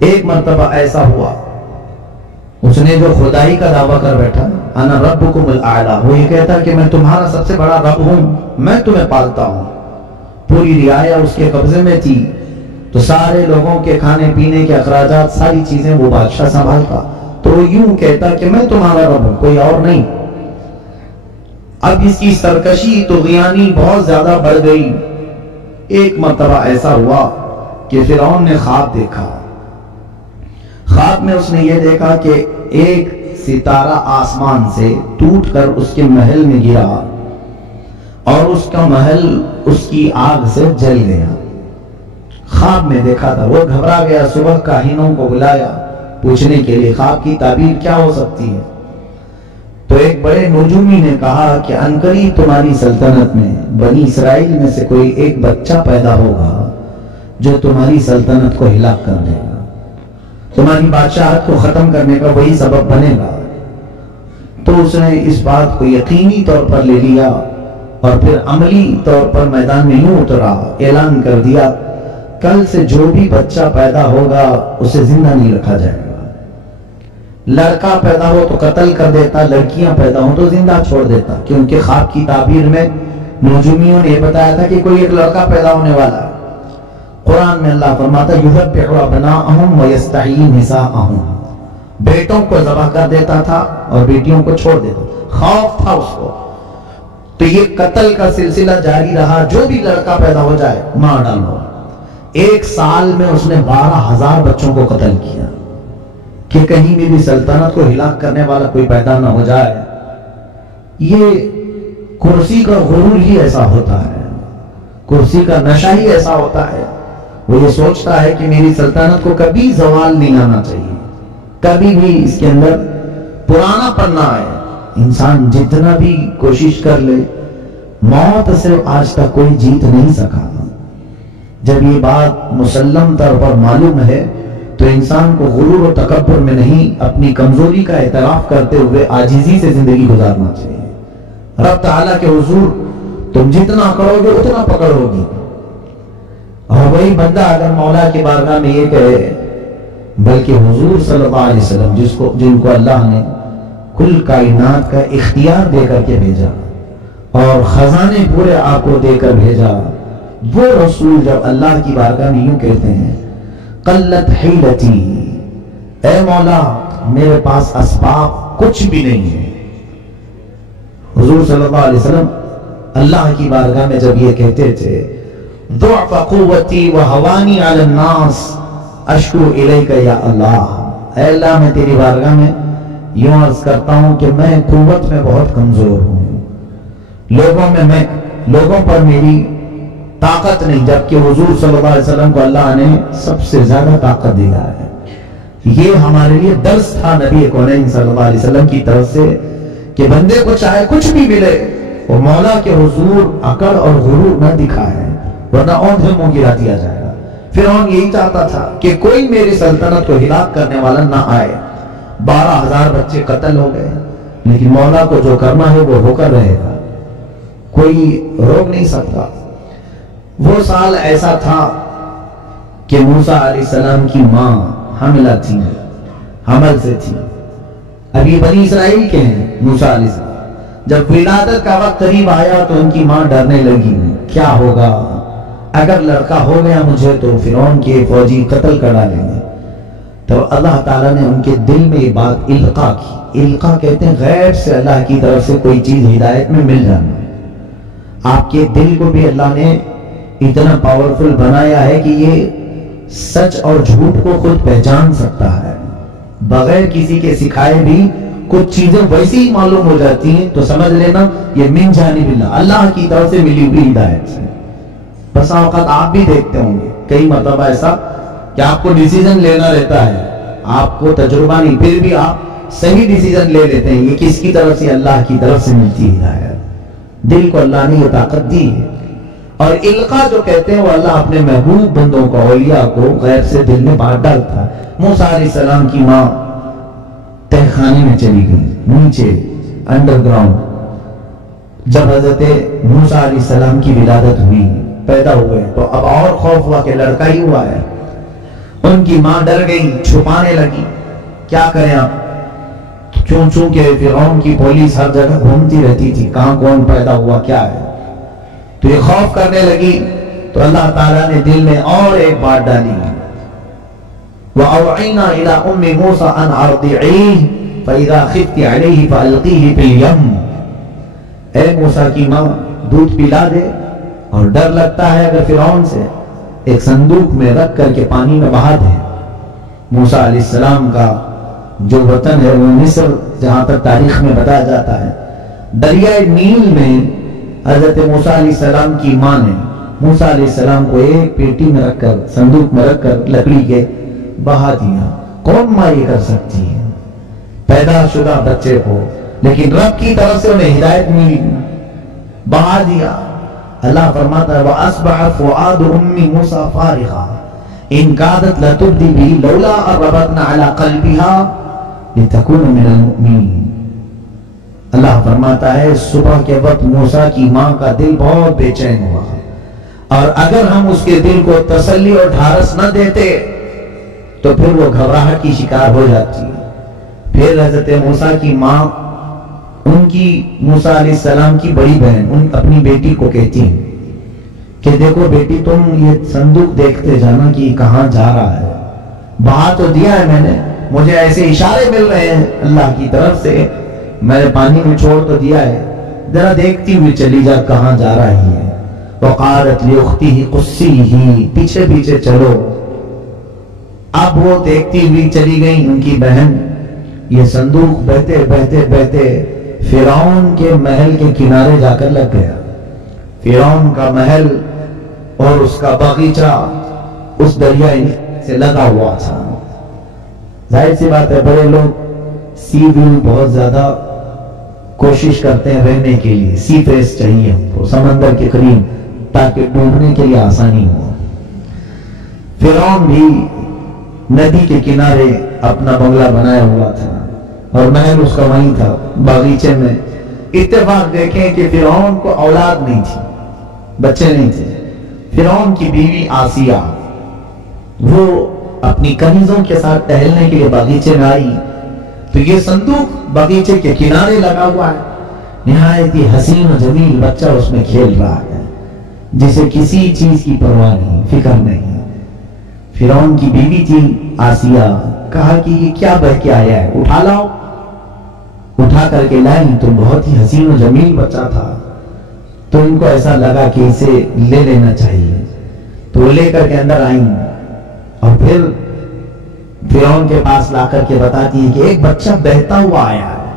ایک مرتبہ ایسا ہوا، اس نے جو خدائی کا دعویٰ کر بیٹھا، انا ربکم الاعلی، وہ یہ کہتا کہ میں تمہارا سب سے بڑا رب ہوں، میں تمہیں پالتا ہوں، پوری رعایا اس کے قبضے میں تھی، تو سارے لوگوں کے کھانے پینے کے اخراجات، ساری چیزیں وہ بادشاہ سنبھالتا، تو وہ یوں کہتا کہ میں تمہارا رب ہوں، کوئی اور نہیں۔ اب اس کی سرکشی طغیانی بہت زیادہ بڑھ گئی۔ ایک مرتبہ ایسا ہوا کہ فرعون نے خواب دیکھا، خواب میں اس نے یہ دیکھا کہ ایک ستارہ آسمان سے ٹوٹ کر اس کے محل میں گرا اور اس کا محل اس کی آگ سے جل گیا۔ خواب میں دیکھا تھا، وہ گھبرا گیا، صبح کاہنوں کو بلایا پوچھنے کے لیے خواب کی تعبیر کیا ہو سکتی ہے، تو ایک بڑے نجومی نے کہا کہ عنقریب تمہاری سلطنت میں بنی اسرائیل میں سے کوئی ایک بچہ پیدا ہوگا جو تمہاری سلطنت کو ہلاک کر دے گا، تمہاری بادشاہت کو ختم کرنے کا وہی سبب بنے گا۔ تو اس نے اس بات کو یقینی طور پر لے لیا اور پھر عملی طور پر میدان میں یوں اترا، اعلان کر دیا کل سے جو بھی بچہ پیدا ہوگا اسے زندہ نہیں رکھا جائے گا، لڑکا پیدا ہو تو قتل کر دیتا، لڑکیاں پیدا ہو تو زندہ چھوڑ دیتا، کیونکہ خواب کی تعبیر میں نجومیوں نے یہ بتایا تھا کہ کوئی ایک لڑکا پیدا ہونے والا ہے۔ قرآن میں اللہ فرماتا یذبح ابناءہم ویستحیی نساءہم، بیٹوں کو ذبح کر دیتا تھا اور بیٹیوں کو چھوڑ دیتا تھا، خوف تھا اس کو، تو یہ قتل کا سلسلہ جاری رہا، جو بھی لڑکا پیدا ہو جائے مار ڈالو۔ ایک سال میں اس نے 12,000 بچوں کو قتل کیا کہ کہیں میری سلطنت کو ہلاک کرنے والا کوئی پیدا نہ ہو جائے۔ یہ کرسی کا غرور ہی ایسا ہوتا ہے، کرسی کا نشہ ہی ایسا ہوتا ہے، وہ یہ سوچتا ہے کہ میری سلطنت کو کبھی زوال نہیں آنا چاہیے، کبھی بھی اس کے اندر پرانا پن نہ آئے۔ انسان جتنا بھی کوشش کر لے، موت سے آج تک کوئی جیت نہیں سکا۔ جب یہ بات مسلم طور پر معلوم ہے تو انسان کو غرور و تکبر میں نہیں، اپنی کمزوری کا اعتراف کرتے ہوئے عاجزی سے زندگی گزارنا چاہیے۔ رب تعالیٰ کے حضور تم جتنا کرو گے اتنا پکڑو گی، اور وہی بندہ اگر مولا کی بارگاہ میں یہ کہے، بلکہ حضور صلی اللہ علیہ وسلم جن کو اللہ نے کل کائنات کا اختیار دے کر کے بھیجا اور خزانے پورے آپ کو دے کر بھیجا، وہ رسول جب اللہ کی بارگاہ میں یوں کہتے ہیں قلت حیلتی، اے مولا میرے پاس اسباب کچھ بھی نہیں ہے۔ حضور صلی اللہ علیہ وسلم اللہ کی بارگاہ میں جب یہ کہتے تھے ضعف قوتی وحوانی علی الناس اشکو الیک یا اللہ، اے اللہ میں تیری بارگاہ میں یوں عرض کرتا ہوں کہ میں قوت میں بہت کمزور ہوں، لوگوں پر میری طاقت نہیں، جبکہ حضور صلی اللہ علیہ وسلم کو اللہ نے سب سے زیادہ طاقت دیا ہے۔ یہ ہمارے لیے درس تھا نبی کونین صلی اللہ علیہ وسلم کی طرف سے کہ بندے کو چاہے کچھ بھی ملے وہ مولا کے حضور اکڑ اور غرور نہ دکھائے، ورنہ اوندھے منہ گرا دیا جائے گا۔ فرعون یہی چاہتا تھا کہ کوئی میری سلطنت کو ہلاک کرنے والا نہ آئے۔ 12,000 بچے قتل ہو گئے، لیکن مولا کو جو کرنا ہے وہ ہو کر رہے گا، کوئی روک نہیں سکتا۔ وہ سال ایسا تھا کہ موسیٰ علیہ السلام کی ماں حاملہ تھی، حمل سے تھی، ابھی بنی اسرائیل کے ہیں موسیٰ علیہ السلام۔ جب ولادت کا وقت قریب آیا تو ان کی ماں ڈرنے لگی، کیا ہوگا اگر لڑکا ہو گیا مجھے تو فرعون کے فوجی قتل کر ڈالیں گے۔ تو اللہ تعالیٰ نے ان کے دل میں یہ بات القا کی۔ القا کہتے ہیں غیب سے اللہ کی طرف سے کوئی چیز ہدایت میں مل جانا۔ آپ کے دل کو بھی اللہ نے اتنا پاورفل بنایا ہے کہ یہ سچ اور جھوٹ کو خود پہچان سکتا ہے، بغیر کسی کے سکھائے بھی کچھ چیزیں ویسی ہی معلوم ہو جاتی ہیں، تو سمجھ لینا یہ من جانب اللہ، اللہ کی طرف سے ملی ہوئی ہدایت سے۔ بس اوقات آپ بھی دیکھتے ہوں گے کئی مرتبہ ایسا کہ آپ کو ڈیسیزن لینا رہتا ہے، آپ کو تجربہ نہیں، پھر بھی آپ صحیح ڈیسیزن لے لیتے ہیں، یہ کس کی طرف سے؟ اللہ کی طرف سے ملتی ہدایت۔ دل کو اللہ نے یہ طاقت دی ہے، اور القا جو کہتے ہیں وہ اللہ اپنے محبوب بندوں کو، اولیاء کو غیب سے دل میں بات ڈالتا ہے۔ موسیٰ علیہ السلام کی ماں تہ خانے میں چلی گئی، نیچے انڈر گراؤنڈ۔ جب حضرت موسیٰ علیہ السلام کی ولادت ہوئی، پیدا ہوئے، تو اب اور خوف ہوا کہ لڑکا ہی ہوا ہے۔ ان کی ماں ڈر گئی، چھپانے لگی، کیا کریں آپ؟ چونکہ فرعون کی پولیس ہر جگہ گھومتی رہتی تھی، کہاں کون پیدا ہوا کیا ہے، تو یہ خوف کرنے لگی. تو اللہ تعالیٰ نے دل میں اور ایک بات ڈالی، وَأَوْعِيْنَا إِلَىٰ أُمِّ مُوسَىٰ أَنْ أَرْضِعِيهِ فَإِذَا خِفْتِ عَلَيْهِ فَأَلْقِيهِ فِي الْيَمِّ. اے موسیٰ کی ماں دودھ پلا دے، اور ڈر لگتا ہے اگر فرعون سے، ایک صندوق میں رکھ کر کے پانی میں بہا دے. موسیٰ علیہ السلام کا جو وطن ہے وہ مصر، جہاں تک تاریخ میں بتایا جاتا ہے، دریائے نیل میں حضرت موسیٰ علیہ السلام کی ماں نے موسیٰ علیہ السلام کو ایک پیٹی میں رکھ کر، صندوق میں رکھ کر لکڑی کے بہا دیا. کون ماں یہ کر سکتی ہے پیدا شدہ بچے کو؟ لیکن رب کی طرف سے انہیں ہدایت ملی، بہا دیا. اللہ فرماتا ہے وَأَصْبَحَ فُؤَادُ أُمِّ مُوسَىٰ فَارِغًا إِن كَادَتْ لَتُبْدِي بِهِ لَوْلَا أَن رَبَطْنَا عَلَىٰ قَلْبِهَا لِتَكُونَ مِنَ الْمُؤْمِنِينَ. اللہ فرماتا ہے صبح کے وقت موسیٰ کی ماں کا دل بہت بے چین ہوا، اور اگر ہم اس کے دل کو تسلی اور ڈھارس نہ دیتے تو پھر وہ گھبراہٹ کی شکار ہو جاتی. پھر حضرت موسیٰ کی ماں ان کی موسیٰ علیہ السلام کی بڑی بہن اپنی بیٹی کو کہتی ہیں کہ دیکھو بیٹی، تم یہ صندوق دیکھتے جانا کہ کہاں جا رہا ہے. بہا تو دیا ہے میں نے، مجھے ایسے اشارے مل رہے ہیں اللہ کی طرف سے، میں نے پانی میں چھوڑ تو دیا ہے، ذرا دیکھتی ہوئی چلی جا کہاں جا رہی ہے. وقالت لأختہ قصیہ، پیچھے پیچھے چلو. اب وہ دیکھتی ہوئی چلی گئی ان کی بہن. یہ صندوق بہتے بہتے بہتے فرعون کے محل کے کنارے جا کر لگ گیا. فرعون کا محل اور اس کا باغیچہ اس دریائے سے لگا ہوا تھا. ظاہر سی بات ہے بڑے لوگ سی ویو بہت زیادہ کوشش کرتے ہیں رہنے کے لیے، سی فیس چاہیے ہم کو، سمندر کے قریب، تاکہ ڈوبنے کے لیے آسانی ہو. فرعون بھی ندی کے کنارے اپنا بنگلہ بنایا ہوا تھا اور محل اس کا وہیں تھا باغیچے میں. اتفاق دیکھیں کہ فرعون کو اولاد نہیں تھی، بچے نہیں تھے. فرعون کی بیوی آسیہ وہ اپنی کنیزوں کے ساتھ ٹہلنے کے لیے باغیچے میں آئی تو یہ صندوق باغیچے کے کنارے لگا ہوا ہے. نہایت ہی حسین و جمیل بچہ اس میں کھیل رہا ہے، جسے کسی چیز کی پرواہ نہیں، فکر نہیں. فرعون کی بیوی تھی آسیہ، کہا کہ یہ کیا بہ کے آیا ہے، اٹھا لاؤ. اٹھا کر کے لائی تو بہت ہی حسین و جمیل بچہ تھا. تو ان کو ایسا لگا کہ اسے لے لینا چاہیے، تو وہ لے کر کے اندر آئیں اور پھر فرعون کے پاس لا کر کے بتاتی ہے کہ ایک بچہ بہتا ہوا آیا ہے.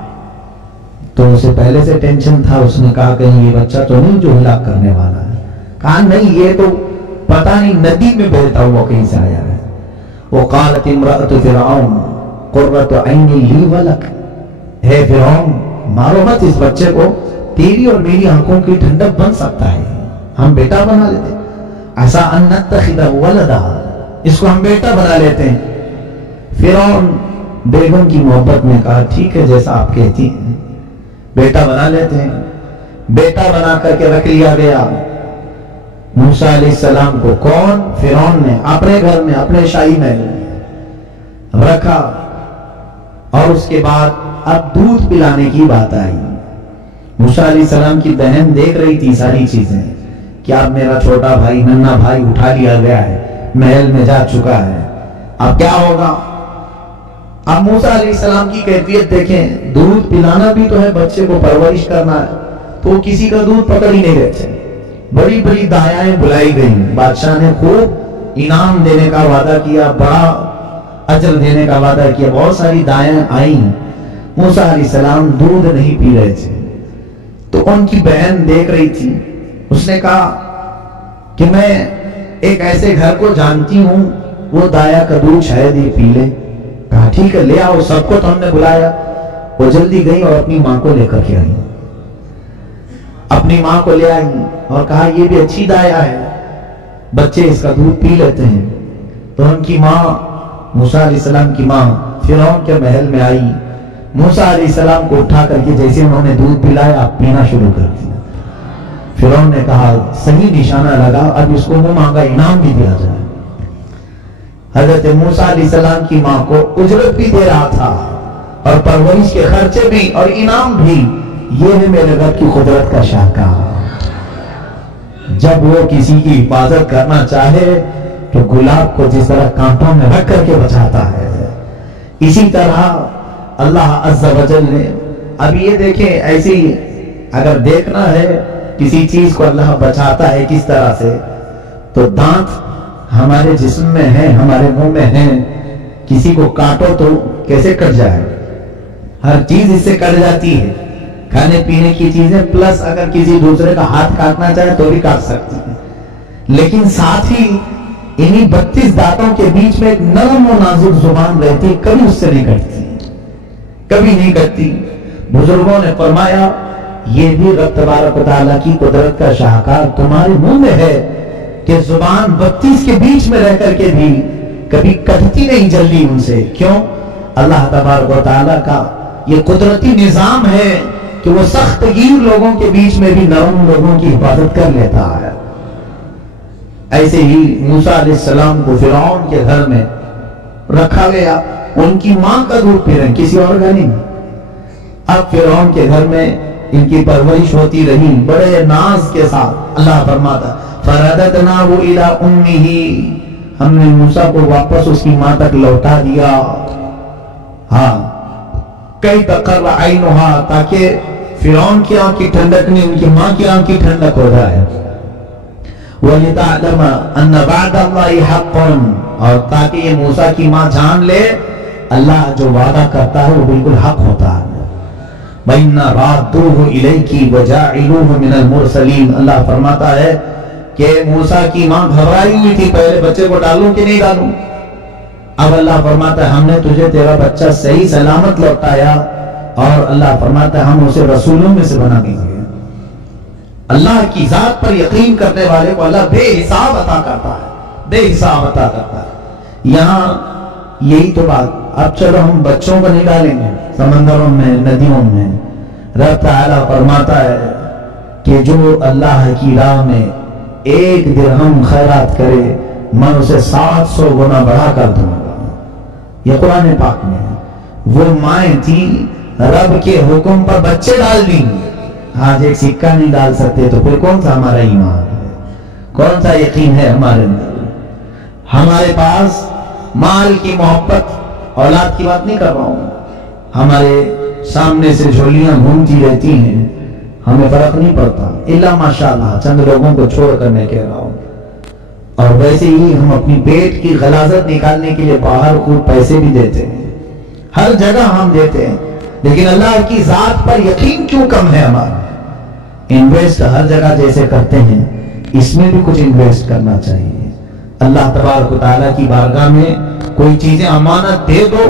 تو اسے پہلے سے ٹینشن تھا، اس نے کہا کہیں یہ بچہ تو نہیں جو ہلاک کرنے والا ہے. کہا نہیں، یہ تو پتہ نہیں ندی میں بہتا ہوا کہیں سے آیا ہے. وقالت امرأة فرعون قرة عین لی ولک، ہے فرعون مارو مت اس بچے کو، تیری اور میری آنکھوں کی ٹھنڈک بن سکتا ہے، ہم بیٹا بنا لیتے. عسى ان نتخذہ ولدا، اس کو ہم بیٹا بنا لیتے ہیں. فرعون بیگم کی محبت میں کہا ٹھیک ہے جیسا آپ کہتی ہیں، بیٹا بنا لیتے ہیں. بیٹا بنا کر کے رکھ لیا گیا. موسیٰ علیہ السلام کو کون؟ فرعون نے اپنے گھر میں اپنے شاہی محل میں رکھا. اور اس کے بعد اب دودھ پلانے کی بات آئی. موسیٰ علیہ السلام کی بہن دیکھ رہی تھی ساری چیزیں کہ اب میرا چھوٹا بھائی ننھا بھائی اٹھا لیا گیا ہے، محل میں جا چکا ہے، اب کیا ہوگا. اب موسیٰ علیہ السلام کی کیفیت دیکھیں، دودھ پلانا بھی تو ہے، بچے کو پرورش کرنا ہے، تو کسی کا دودھ پکڑ ہی نہیں رہتے. بڑی بڑی دایائیں بلائی گئیں، بادشاہ نے خوب انعام دینے کا وعدہ کیا، بڑا اجر دینے کا وعدہ کیا. بہت ساری دایائیں آئیں. موسیٰ علیہ السلام دودھ نہیں پی رہے تھے تو ان کی بہن دیکھ رہی تھی. اس نے کہا کہ میں ایک ایسے گھر کو جانتی ہوں وہ دایا کا دودھ شاید ہی پی لے. کہا ٹھیک ہے لے آؤ، سب کو تو ہم نے بلایا. وہ جلدی گئی اور اپنی ماں کو لے کر کے آئی. اپنی ماں کو لے آئی اور کہا یہ بھی اچھی دایا ہے، بچے اس کا دودھ پی لیتے ہیں. تو ان کی ماں موسیٰ علیہ السلام کی ماں فرعون کے محل میں آئی. موسیٰ علیہ السلام کو اٹھا کر کے جیسے انہوں نے دودھ پلایا آپ پینا شروع کر دیا. فرعون نے کہا صحیح نشانہ لگا، اب اس کو منہ مانگا انعام بھی دیا جائے. حضرت موسیٰ علیہ السلام کی ماں کو اجرت بھی دے رہا تھا اور پرورش کے خرچے بھی اور انعام بھی. یہ ہے میرے رب کی قدرت کا شاہکار. جب وہ کسی کی حفاظت کرنا چاہے تو گلاب کو جس طرح کانٹوں میں رکھ کر کے بچاتا ہے، اسی طرح اللہ عز و جل نے. اب یہ دیکھیں، ایسی اگر دیکھنا ہے کسی چیز کو اللہ بچاتا ہے کس طرح سے، تو دانت ہمارے جسم میں ہیں، ہمارے منہ میں ہیں. کسی کو کاٹو تو کیسے کٹ جائے؟ ہر چیز اس سے کٹ جاتی ہے، کھانے پینے کی چیزیں، پلس اگر کسی دوسرے کا ہاتھ کاٹنا چاہے تو بھی کاٹ سکتی ہے. لیکن ساتھ ہی انہی 32 دانتوں کے بیچ میں ایک نرم و نازک زبان رہتی، کبھی اس سے نہیں کٹتی، کبھی نہیں کٹتی. بزرگوں نے فرمایا یہ بھی رب تبارک و تعالیٰ کی قدرت کا شاہکار تمہارے منہ میں ہے کہ زبان 32 کے بیچ میں رہ کر کے بھی کبھی کٹتی نہیں جلدی ان سے. کیوں؟ اللہ تبارک و تعالیٰ کا یہ قدرتی نظام ہے کہ وہ سخت گیر لوگوں کے بیچ میں بھی نرم لوگوں کی حفاظت کر لیتا ہے. ایسے ہی موسیٰ علیہ السلام کو فرعون کے گھر میں رکھا گیا، ان کی ماں کا دودھ پی رہے، کسی اور کا نہیں. اب فرعون کے گھر میں ان کی پرورش ہوتی رہی بڑے ناز کے ساتھ. اللہ فرماتا فَرَدَدْنَاهُ إِلَىٰ أُمِّهِ، ہم نے موسیٰ کو واپس اس کی ماں تک لوٹا دیا. ہاں، کئی تقر عینها، تاکہ فرعون کی آنکھ کی ٹھنڈک نہیں، ان کی ماں کی آنکھ کی ٹھنڈک ہو جائے. وَلِتَعْلَمَ أَنَّ بَعْدَ اللَّهِ حَقٌّ، اور تاکہ یہ موسیٰ کی ماں جان لے اللہ جو وعدہ کرتا ہے وہ بالکل حق ہوتا ہے. وَإِنَّ رَادُّوهُ إِلَيْكِ وَجَاعِلُوهُ مِنَ الْمُرْسَلِينَ، اللہ فرماتا ہے کہ موسیٰ کی ماں گھبرائی ہوئی تھی، پہلے بچے کو ڈالوں کہ نہیں ڈالوں. اب اللہ فرماتا ہے ہم نے تجھے تیرا بچہ صحیح سلامت لوٹایا، اور اللہ فرماتا ہے ہم اسے رسولوں میں سے بنا دیں گے. اللہ کی ذات پر یقین کرنے والے کو اللہ بے حساب عطا کرتا ہے، بے حساب عطا کرتا ہے. یہاں یہی تو بات. اب چلو ہم بچوں کو نہیں ڈالیں گے سمندروں میں، ندیوں میں. رب تعالیٰ فرماتا ہے کہ جو اللہ کی راہ میں 1 درہم خیرات کرے میں اسے 700 گنا بڑھا کر دوں گا. یہ قرآن پاک میں ہے. وہ مائیں تھی رب کے حکم پر بچے ڈال دیں. آج ایک سکہ نہیں ڈال سکتے تو پھر کون سا ہمارا ایمان ہے، کون سا یقین ہے ہمارے اندر؟ ہمارے پاس مال کی محبت، اولاد کی بات نہیں کر رہا ہوں، ہمارے سامنے سے جھولیاں گھومتی رہتی ہیں، ہمیں فرق نہیں پڑتا الا ماشاءاللہ، چند لوگوں کو چھوڑ کر میں کہہ رہا ہوں. اور ویسے ہی ہم اپنی پیٹ کی غلاظت نکالنے کے لیے باہر خوب پیسے بھی دیتے ہیں، ہر جگہ ہم دیتے ہیں، لیکن اللہ کی ذات پر یقین کیوں کم ہے ہمارا؟ انویسٹ ہر جگہ جیسے کرتے ہیں اس میں بھی کچھ انویسٹ کرنا چاہیے. اللہ تبارک و تعالیٰ کی بارگاہ میں کوئی چیزیں امانت دے دو،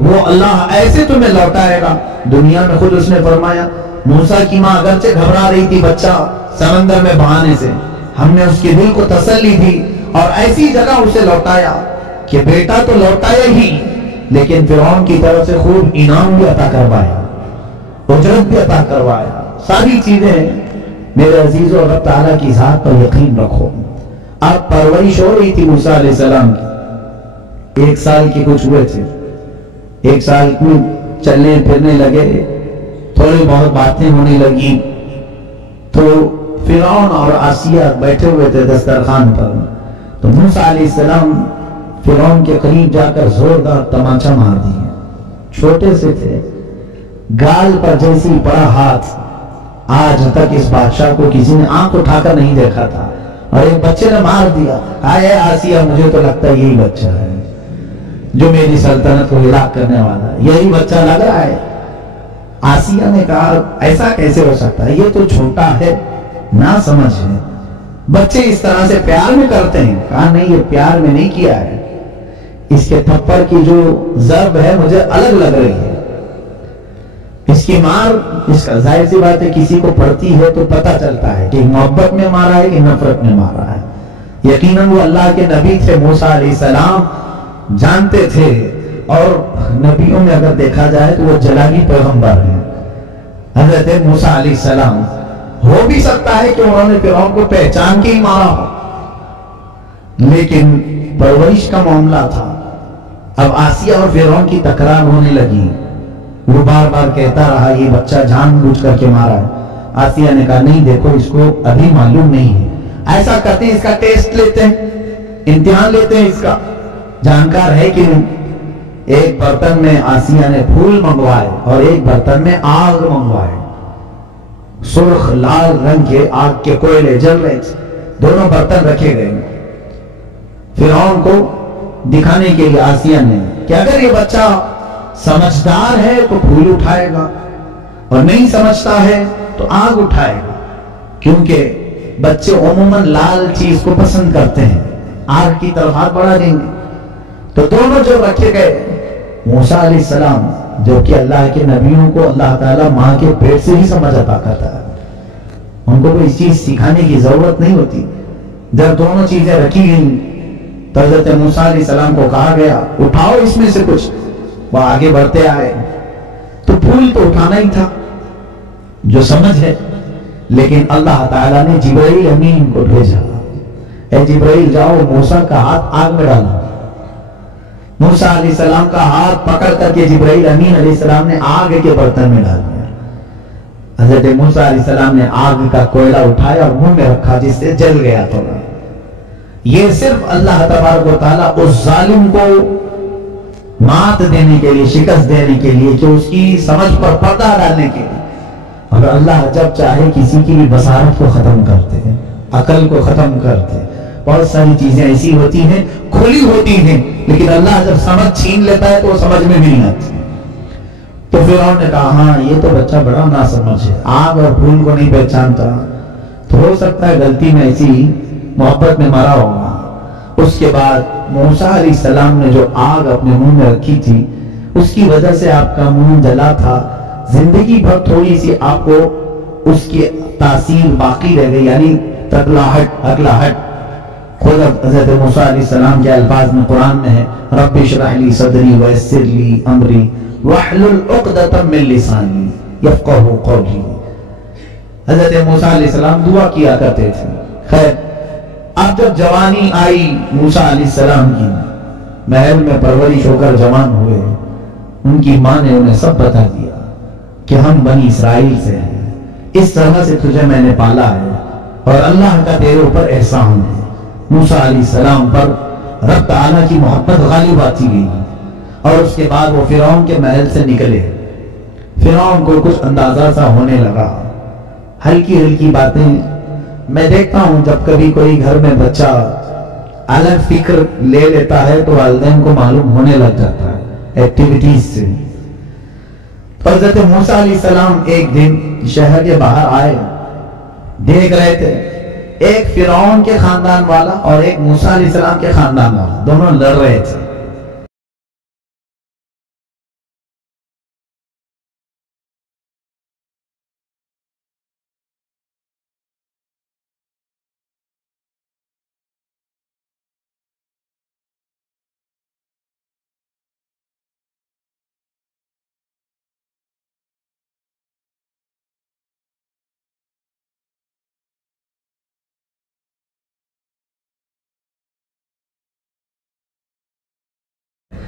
وہ اللہ ایسے تمہیں لوٹائے گا. دنیا میں خود اس نے فرمایا موسیٰ کی ماں اگرچہ گھبرا رہی تھی بچہ سمندر میں بہانے سے، ہم نے اس کے دل کو تسلی دی اور ایسی جگہ اسے لوٹایا کہ بیٹا تو لوٹایا ہی، لیکن فرعون کی طرف سے خوب انعام بھی عطا کروایا، اجرت بھی عطا کروایا. ساری چیزیں. میرے عزیزو، رب تعالیٰ کی ذات پر یقین رکھو. اب پرورش ہو رہی تھی موسیٰ علیہ السلام کی، 1 سال کی کچھ ہوئے تھے، 1 سال کو چلنے پھرنے لگے، تھوڑی بہت باتیں ہونے لگی. تو فرعون اور آسیہ بیٹھے ہوئے تھے دسترخوان پر. تو موسیٰ علیہ السلام فرعون کے قریب جا کر زوردار تماچا مار دیے. چھوٹے سے تھے، گال پر جیسی پڑا ہاتھ. آج تک اس بادشاہ کو کسی نے آنکھ اٹھا کر نہیں دیکھا تھا، اور ایک بچے نے مار دیا. آئے آسیہ، مجھے تو لگتا ہے یہی بچہ ہے جو میری سلطنت کو ہلاک کرنے والا ہے، یہی بچہ لگ رہا ہے. آسیہ نے کہا ایسا کیسے ہو سکتا ہے، یہ تو چھوٹا ہے، نہ سمجھ ہے، بچے اس طرح سے پیار میں کرتے ہیں. کہا نہیں، یہ پیار میں نہیں کیا ہے، اس کے تھپڑ کی جو ضرب ہے مجھے الگ لگ رہی ہے. اس کی مار، اس کا ظاہر سی بات ہے کسی کو پڑتی ہے تو پتہ چلتا ہے کہ محبت میں مارا ہے کہ نفرت میں مارا ہے. یقیناً وہ اللہ کے نبی تھے، موسیٰ علیہ السلام جانتے تھے. اور نبیوں میں اگر دیکھا جائے تو وہ جلالی پیغمبر ہیں. حضرت موسیٰ علیہ السلام ہو بھی سکتا ہے کہ انہوں نے فرعون کو پہچان کے ہی مارا ہو، لیکن پرورش کا معاملہ تھا. اب آسیہ اور فرعون کی تکرار ہونے لگی. وہ بار بار کہتا رہا یہ بچہ جان بوجھ کر کے مارا ہے. آسیہ نے کہا نہیں دیکھو اس کو ابھی معلوم نہیں ہے. ایسا کرتے ہیں اس کا ٹیسٹ لیتے ہیں, امتحان لیتے ہیں اس کا, جانکار ہے کہ نہیں. ایک برتن میں آسیہ نے پھول منگوائے اور ایک برتن میں آگ منگوائے. سرخ لال رنگ کے آگ کے کوئلے جل رہے تھے. دونوں برتن رکھے گئے. فرعون کو دکھانے کے لیے آسیہ نے کہ اگر یہ بچہ سمجھدار ہے تو پھول اٹھائے گا اور نہیں سمجھتا ہے تو آگ اٹھائے گا, کیونکہ بچے عموماً لال چیز کو پسند کرتے ہیں, آگ کی طرف ہاتھ بڑھا دیں گے. تو دونوں جو رکھے گئے, موسیٰ علیہ السلام جو کہ اللہ کے نبیوں کو اللہ تعالیٰ ماں کے پیٹ سے ہی سمجھ عطا کرتا ہے, ان کو کوئی چیز سکھانے کی ضرورت نہیں ہوتی. جب دونوں چیزیں رکھی گئیں تو حضرت موسیٰ علیہ السلام کو کہا گیا اٹھاؤ اس میں سے کچھ. وہ آگے بڑھتے آئے تو پھول تو اٹھانا ہی تھا جو سمجھ ہے, لیکن اللہ تعالیٰ نے جبرائیل امین کو بھیجا. اے جبرائیل جاؤ موسیٰ کا ہاتھ آگ میں ڈالو. موسیٰ علیہ السلام کا ہاتھ پکڑ کر کے جبرائیل امین علیہ السلام نے آگ کے برتن میں ڈال دیا. حضرت موسیٰ علیہ السلام نے آگ کا کوئلہ اٹھایا اور منہ میں رکھا جس سے جل گیا تھوڑا. یہ صرف اللہ تبارک و تعالیٰ اس ظالم کو مات دینے کے لیے, شکست دینے کے لیے, کہ اس کی سمجھ پر پردہ ڈالنے کے لیے. اگر اللہ جب چاہے کسی کی بھی بصارت کو ختم کرتے ہیں, عقل کو ختم کرتے. بہت ساری چیزیں ایسی ہوتی ہیں کھلی ہوتی ہیں, لیکن اللہ جب سمجھ چھین لیتا ہے تو وہ سمجھ میں بھی نہیں آتی. تو فرعون نے کہا ہاں یہ تو بچہ بڑا ناسمجھ ہے, آگ اور پھول کو نہیں پہچانتا, تو ہو سکتا ہے غلطی میں ایسی محبت میں مرا ہوگا. اس کے بعد موسیٰ علیہ السلام نے جو آگ اپنے منہ میں رکھی تھی اس کی وجہ سے آپ کا منہ جلا تھا. زندگی بھر تھوڑی سی آپ کو اس کی تاثیر باقی رہ گئی, یعنی تکلاہٹ. خود حضرت موسیٰ علیہ السلام کے الفاظ میں قرآن میں ہے رب اشرح لی صدری ویسر لی امری واحلل عقدۃ من لسانی یفقہوا قولی. حضرت موسیٰ علیہ السلام دعا کیا کرتے تھے. خیر, اب جب جوانی آئی موسیٰ علیہ السلام کی, محل میں پرورش ہو کر جوان ہوئے, ان کی ماں نے انہیں سب بتا دیا کہ ہم بنی اسرائیل سے ہیں, اس طرح سے تجھے میں نے پالا ہے اور اللہ کا تیرے اوپر احسان ہے. موسیٰ علیہ السلام پر رب تعالیٰ کی محبت غالب آتی گئی اور اس کے بعد وہ فرعون کے محل سے نکلے. فرعون کو کچھ اندازہ سا ہونے لگا, ہلکی ہلکی باتیں میں دیکھتا ہوں جب کبھی کوئی گھر میں بچہ الگ فکر لے لیتا ہے تو والدین کو معلوم ہونے لگ جاتا ہے ایکٹیویٹیز سے. حضرت موسیٰ علیہ السلام ایک دن شہر کے باہر آئے, دیکھ رہے تھے ایک فرعون کے خاندان والا اور ایک موسیٰ علیہ السلام کے خاندان والا, دونوں لڑ رہے تھے.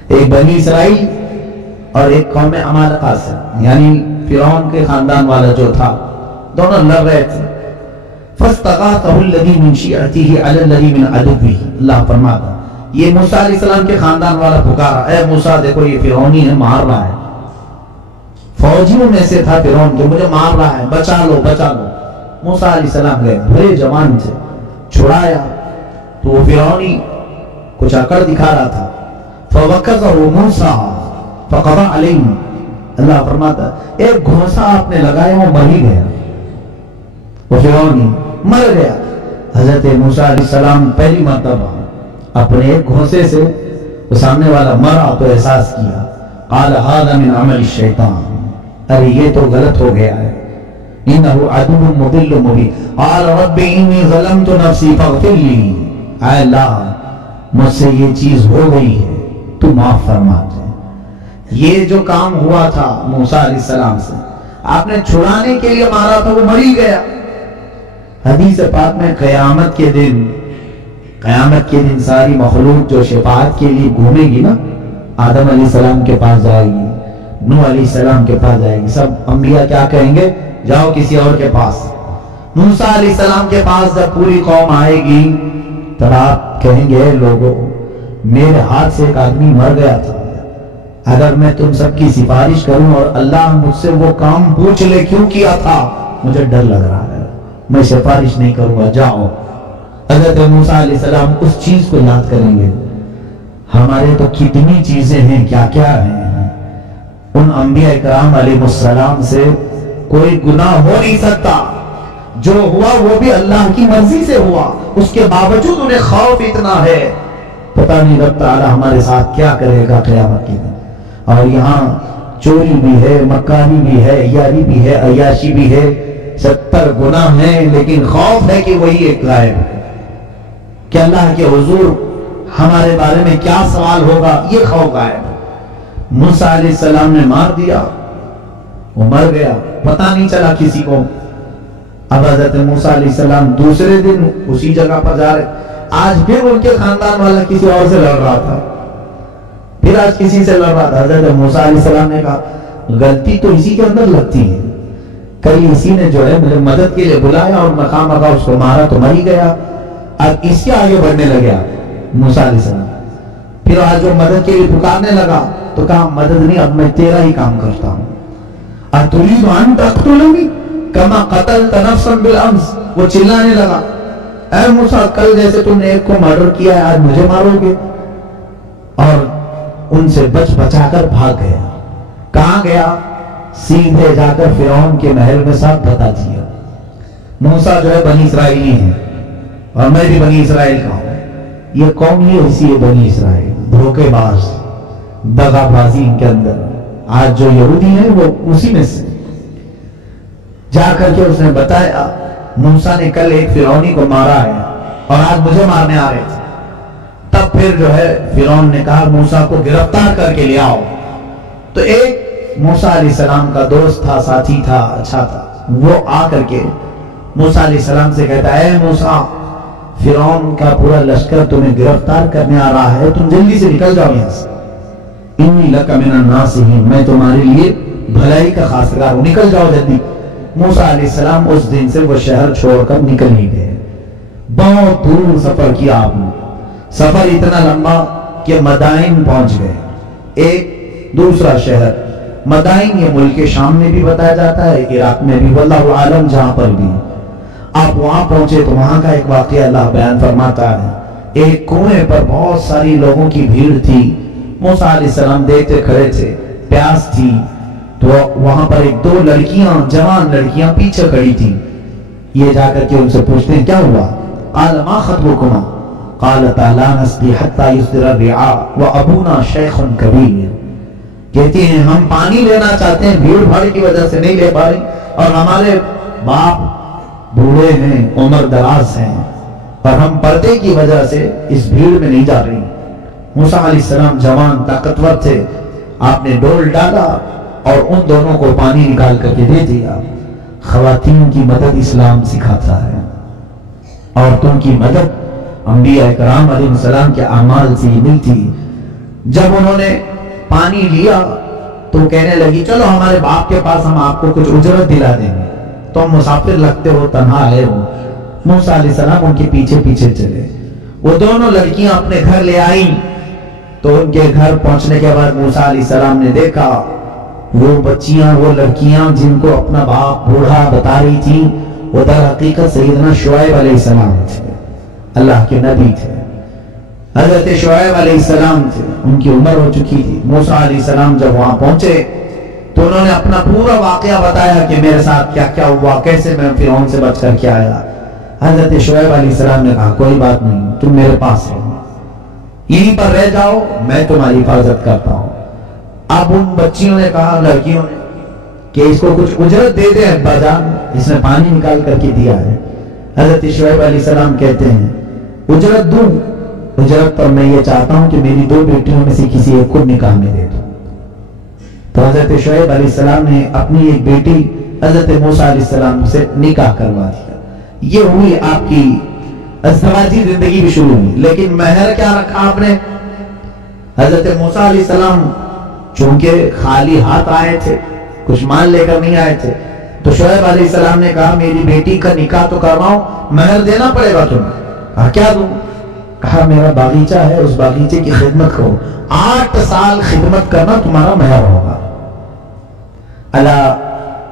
ایک بنی اسرائیل اور ایک قوم عمالقہ سے, یعنی فرعون کے خاندان والا جو تھا, دونوں لڑ رہے تھے. فاستغاثه الذي من شيعته على الذي من عدوه. اللہ فرماتا یہ موسیٰ علیہ السلام کے خاندان والا پکارا, اے موسیٰ دیکھو یہ فرعونی ہے, مار رہا ہے. فوجیوں میں سے تھا فرعون جو مجھے مار رہا ہے, بچا لو بچا لو. موسیٰ علیہ السلام گئے, بڑے جوان تھے, چھڑایا تو وہ فرعونی کچھ اکڑ دکھا رہا تھا. فوقظه موسیٰ فقضى علیہ. اللہ فرماتا ایک گھونسا آپ نے لگایا وہ مر ہی گیا, وہ فرعونی مر گیا. حضرت موسیٰ علیہ السلام پہلی مرتبہ اپنے ایک گھونسے سے وہ سامنے والا مرا تو احساس کیا, قال هذا من عمل الشیطان, ارے یہ تو غلط ہو گیا ہے, انه عدو مضل مبین. قال رب انی ظلمت نفسی فاغفر لی. اے اللہ مجھ سے یہ چیز ہو گئی ہے, تو معاف فرما دے. یہ جو کام ہوا تھا موسیٰ علیہ السلام سے, آپ نے چھڑانے کے لیے مارا تھا, وہ مر ہی گیا. حدیث پاک میں قیامت کے دن قیامت کے دن ساری مخلوق جو شفاعت کے لیے گھومے گی نا، آدم علیہ السلام کے پاس جائے گی، نوح علیہ السلام کے پاس جائے گی، سب انبیاء کیا کہیں گے؟ جاؤ کسی اور کے پاس۔ موسیٰ علیہ السلام کے پاس جب پوری قوم آئے گی تب آپ کہیں گے لوگوں میرے ہاتھ سے ایک آدمی مر گیا تھا، اگر میں تم سب کی سفارش کروں اور اللہ مجھ سے وہ کام پوچھ لے کیوں کیا تھا، مجھے ڈر لگ رہا ہے، میں سفارش نہیں کروں گا، جاؤ۔ حضرت موسیٰ علیہ السلام اس چیز کو یاد کریں گے، ہمارے تو کتنی چیزیں ہیں، کیا کیا ہیں، ان انبیاء اکرام علیہ السلام سے کوئی گناہ ہو نہیں سکتا، جو ہوا وہ بھی اللہ کی مرضی سے ہوا، اس کے باوجود انہیں خوف اتنا ہے، پتہ نہیں رب تعالی ہمارے ساتھ کیا کرے گا قیامت کے دن۔ اور یہاں چوری بھی ہے، مکاری بھی ہے، یاری بھی ہے، عیاشی بھی ہے، 70 گناہ ہیں، لیکن خوف ہے کہ وہی ایک غائب ہے کہ اللہ کے حضور ہمارے بارے میں کیا سوال ہوگا، یہ خوف غائب ہے۔ موسیٰ علیہ السلام نے مار دیا، وہ مر گیا، پتہ نہیں چلا کسی کو۔ اب حضرت موسیٰ علیہ السلام دوسرے دن اسی جگہ پر جا رہے، آج پھر ان کے خاندان والا کسی اور سے لڑ رہا تھا، پھر آج کسی سے لڑ رہا تھا۔ حضرت موسیٰ علیہ السلام نے کہا غلطی تو اسی کے اندر لگتی ہے، کل اسی نے جو ہے مجھے مدد کے لیے بلایا اور مقام آگا اس کو مارا تو مر ہی گیا، اب اس کے آگے بڑھنے لگا موسیٰ علیہ السلام۔ پھر آج وہ مدد کے لیے پکارنے لگا تو کہا مدد نہیں، اب میں تیرا ہی کام کرتا ہوں۔ اَتُرِيدُ أَن تَقْتُلَنِي كَمَا قَتَلْتَ نَفْسًا بِالْأَمْسِ، وہ چلانے لگا اے موسیٰ کل جیسے تم نے ایک کو مرڈر کیا ہے آج مجھے مارو گے، اور ان سے بچ بچا کر بھاگ گیا۔ کہاں گیا؟ سیدھے جا کر فرعون کے محل میں سب بتا دیا۔ موسیٰ جو ہے بنی اسرائیلی ہیں اور میں بھی بنی اسرائیل کا ہوں، یہ قوم ہی اسی ہے بنی اسرائیل، دھوکے باز، دغا بازی ان کے اندر، آج جو یہودی ہیں وہ اسی میں سے۔ جا کر کے اس نے بتایا موسیٰ نے کل ایک فرعونی کو مارا ہے اور آج مجھے مارنے آ رہے تھے۔ تب پھر جو ہے فرعون نے کہا موسیٰ کو گرفتار کر کے لے آؤ۔ تو ایک موسیٰ علیہ السلام کا دوست تھا، ساتھی تھا، اچھا تھا، وہ آ کر کے موسیٰ علیہ السلام سے کہتا ہے اے موسیٰ فرعون کا پورا لشکر تمہیں گرفتار کرنے آ رہا ہے، تم جلدی سے نکل جاؤ یہاں سے، انی لک من الناصحین، میں تمہارے لیے بھلائی کا خواستگار ہوں، نکل جاؤ جلدی۔ موسیٰ علیہ السلام اس دن سے وہ شہر چھوڑ کر نکل ہی گئے۔ بہت دور سفر کیا آپ نے، سفر اتنا لمبا کہ مدائن پہنچ گئے، ایک دوسرا شہر مدائن، یہ ملک شام میں بھی بتایا جاتا ہے، عراق میں بھی، واللہ عالم جہاں پر بھی۔ آپ وہاں پہنچے تو وہاں کا ایک واقعہ اللہ بیان فرماتا ہے، ایک کنویں پر بہت ساری لوگوں کی بھیڑ تھی، موسیٰ علیہ السلام دیکھتے کھڑے تھے، پیاس تھی، تو وہاں پر ایک دو لڑکیاں، جوان لڑکیاں پیچھے کھڑی تھیں۔ یہ جا کر کے ان سے پوچھتے ہیں کیا ہوا؟ قال ما خطبكما قالتا لا نسقي حتى يصدر الرعاء وابونا شيخ كبير، کہتی ہیں ہم پانی لینا چاہتے ہیں، بھیڑ بھاڑ کی وجہ سے نہیں لے پا رہی، اور ہمارے باپ بوڑھے ہیں، عمر دراز ہیں، اور ہم پردے کی وجہ سے اس بھیڑ میں نہیں جا رہی۔ موسیٰ علیہ السلام جوان طاقتور تھے، آپ نے ڈول ڈالا اور ان دونوں کو پانی نکال کر کے دے دیا۔ خواتین کی مدد اسلام سکھاتا ہے، عورتوں کی مدد انبیاء اکرام علیہ السلام کے اعمال سے ہی ملتی۔ جب انہوں نے پانی لیا تو کہنے لگی چلو ہمارے باپ کے پاس، ہم آپ کو کچھ اجرت دلا دیں گے، تم مسافر لگتے ہو، تنہا آئے ہو۔ موسیٰ علیہ السلام ان کے پیچھے پیچھے چلے، وہ دونوں لڑکیاں اپنے گھر لے آئیں، تو ان کے گھر پہنچنے کے بعد موسیٰ علیہ السلام نے دیکھا وہ بچیاں، وہ لڑکیاں جن کو اپنا باپ بوڑھا بتا رہی تھی، وہ در حقیقت سیدنا شعیب علیہ السلام تھے، اللہ کے نبی تھے، حضرت شعیب علیہ السلام تھے، ان کی عمر ہو چکی تھی۔ موسیٰ علیہ السلام جب وہاں پہنچے تو انہوں نے اپنا پورا واقعہ بتایا کہ میرے ساتھ کیا کیا ہوا، کیسے میں فرعون سے بچ کر کے آیا۔ حضرت شعیب علیہ السلام نے کہا کوئی بات نہیں، تم میرے پاس رہو، یہیں پر رہ جاؤ، میں تمہاری حفاظت کرتا ہوں۔ اب ان بچیوں نے کہا، لڑکیوں نے، کہ اس کو کچھ اجرت دے دیں ابا جان، اس نے پانی نکال کر کے دیا ہے۔ حضرت شعیب علیہ السلام کہتے ہیں اجرت دوں، اجرت پر میں یہ چاہتا ہوں کہ میری دو بیٹیوں میں سے کسی ایک کو نکاح میں دے دوں۔ تو حضرت شعیب علیہ السلام نے اپنی ایک بیٹی حضرت موسیٰ علیہ السلام سے نکاح کروا دیا۔ یہ ہوئی آپ کی ازدواجی زندگی بھی شروع ہوئی. لیکن مہر کیا رکھا آپ نے؟ حضرت موسیٰ علیہ السلام چونکہ خالی ہاتھ آئے تھے، کچھ مال لے کر نہیں آئے تھے، تو شعیب علیہ السلام نے کہا میری بیٹی کا نکاح تو کرواؤ، مہر دینا پڑے گا تمہیں. کہا کیا دوں؟ کہا میرا باغیچہ ہے، اس باغیچے کی خدمت کرو، 8 سال خدمت کرنا تمہارا مہر ہوگا. الا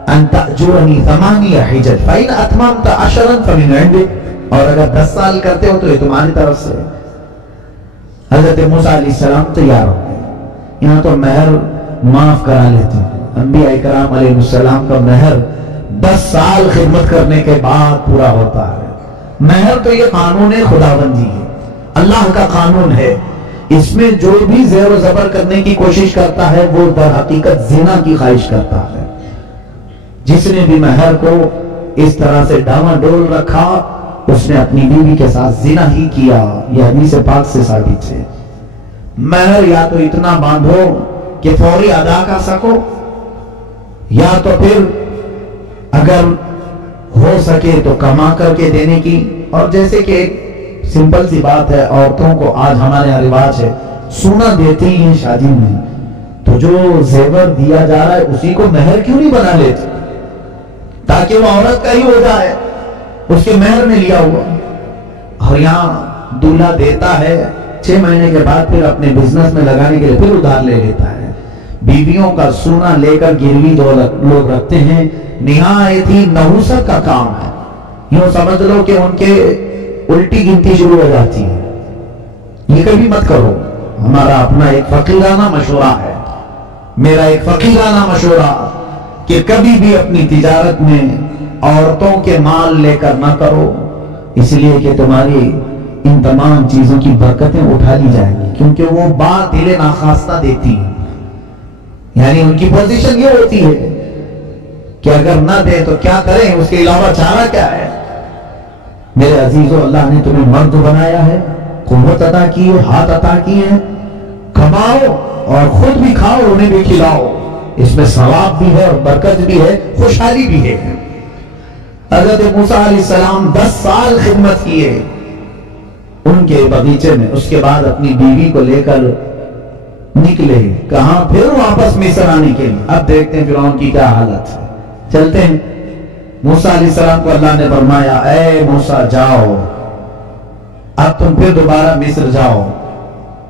ان تأجرنی 8 حجج فإن اتممت 10 فمن عندک، اور اگر 10 سال کرتے ہو تو یہ تمہاری طرف سے. حضرت موسیٰ علیہ السلام تیار ہو گئے. یہاں تو مہر معاف کرا لیتے ہیں. انبیاء کرام علیہ السلام کا مہر 10 سال خدمت کرنے کے بعد پورا ہوتا ہے. مہر تو یہ قانون خداوندی ہے، اللہ کا قانون ہے. اس میں جو بھی زیر و زبر کرنے کی کوشش کرتا ہے وہ در حقیقت زنا کی خواہش کرتا ہے. جس نے بھی مہر کو اس طرح سے ڈاما ڈول رکھا اس نے اپنی بیوی کے ساتھ زنا ہی کیا. یہ حدیث پاک سے ثابت ہے. مہر یا تو اتنا باندھو کہ فوری ادا کر سکو، یا تو پھر اگر ہو سکے تو کما کر کے دینے کی. اور جیسے کہ ایک سمپل سی بات ہے، عورتوں کو آج ہمارے یہاں رواج ہے سونا دیتی ہیں شادی میں، تو جو زیور دیا جا رہا ہے اسی کو مہر کیوں نہیں بنا لیتے تاکہ وہ عورت کا ہی ہو جائے، اس کے مہر میں لیا ہوا. اور یہاں دولہا دیتا ہے 6 مہینے کے بعد پھر اپنے بزنس میں لگانے کے لیے پھر ادھار لے لیتا ہے. بیویوں کا سونا لے کر گروی لوگ رکھتے ہیں، نہایت ہی نحوست کا کام ہے. یوں سمجھ لو کہ ان کے الٹی گنتی شروع ہو جاتی ہے. یہ کبھی مت کرو. ہمارا اپنا ایک فقیرانہ مشورہ ہے، میرا ایک فقیرانہ مشورہ کہ کبھی بھی اپنی تجارت میں عورتوں کے مال لے کر نہ کرو، اس لیے کہ تمہاری ان تمام چیزوں کی برکتیں اٹھا لی جائیں گی، کیونکہ وہ باطل ناخواستہ دیتی ہیں. یعنی ان کی پوزیشن یہ ہوتی ہے کہ اگر نہ دے تو کیا کریں، اس کے علاوہ چارہ کیا ہے. میرے عزیزو، اللہ نے تمہیں مرد بنایا ہے، قوت عطا کی ہے، ہاتھ عطا کی ہے، کماؤ اور خود بھی کھاؤ، انہیں بھی کھلاؤ. اس میں ثواب بھی ہے اور برکت بھی ہے، خوشحالی بھی ہے. حضرت موسیٰ علیہ السلام 10 سال خدمت کیے ان کے باغیچے میں. اس کے بعد اپنی بیوی کو لے کر نکلے. کہاں؟ پھر واپس مصر آنے کے لیے. اب دیکھتے ہیں فرعون کی کیا حالت ہے. چلتے ہیں. موسیٰ علیہ السلام کو اللہ نے فرمایا اے موسیٰ جاؤ، اب تم پھر دوبارہ مصر جاؤ.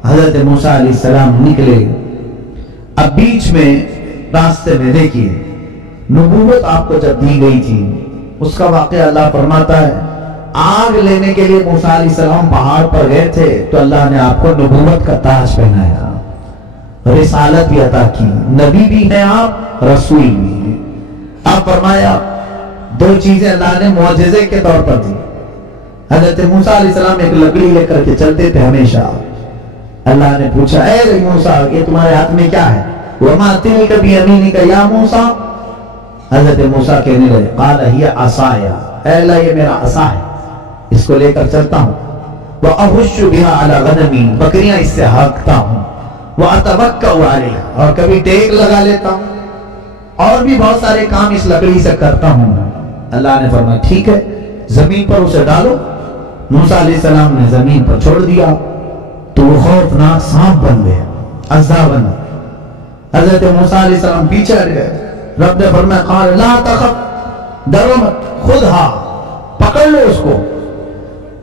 حضرت موسیٰ علیہ السلام نکلے. اب بیچ میں راستے میں دیکھیے نبوت آپ کو جب دی گئی تھی اس کا واقعہ اللہ فرماتا ہے آگ لینے کے لیے موسیٰ علیہ السلام پہاڑ پر گئے تھے تو اللہ نے آپ کو نبوت کا تاج پہنایا، رسالت بھی عطا کی. نبی بھی ہیں آپ، رسول بھی ہیں. آپ فرمایا 2 چیزیں اللہ نے معجزے کے طور پر دی. حضرت موسیٰ علیہ السلام ایک لکڑی لے کر کے چلتے تھے ہمیشہ. اللہ نے پوچھا اے موسیٰ یہ تمہارے ہاتھ میں کیا ہے؟ وَمَا تِلْكَ بِيَمِينِكَ يَا موسیٰ. حضرت موسیٰ کہنے لگے قَالَ هِيَ عَصَايَ، اے اللہ یہ میرا عصا ہے، اس کو لے کر چلتا ہوں. وَأَهُشُّ بِهَا عَلَى غَنَمِي، بکریاں اس سے ہانکتا ہوں. وَأَتَوَكَّأُ عَلَيْهَا، اور کبھی ٹیک لگا لیتا ہوں. اور بھی بہت سارے کام اس لکڑی سے کرتا ہوں. اللہ نے فرمایا ٹھیک ہے زمین پر اسے ڈالو. موسیٰ علیہ السلام نے زمین پر چھوڑ دیا تو وہ خوفناک سانپ بن گیا، اژدھا بنا. حضرت موسیٰ علیہ السلام پیچھے ہٹ گئے. رب نے فرمایا قال لا تخف، ڈرو مت، خود ہاں پکڑ لو اس کو.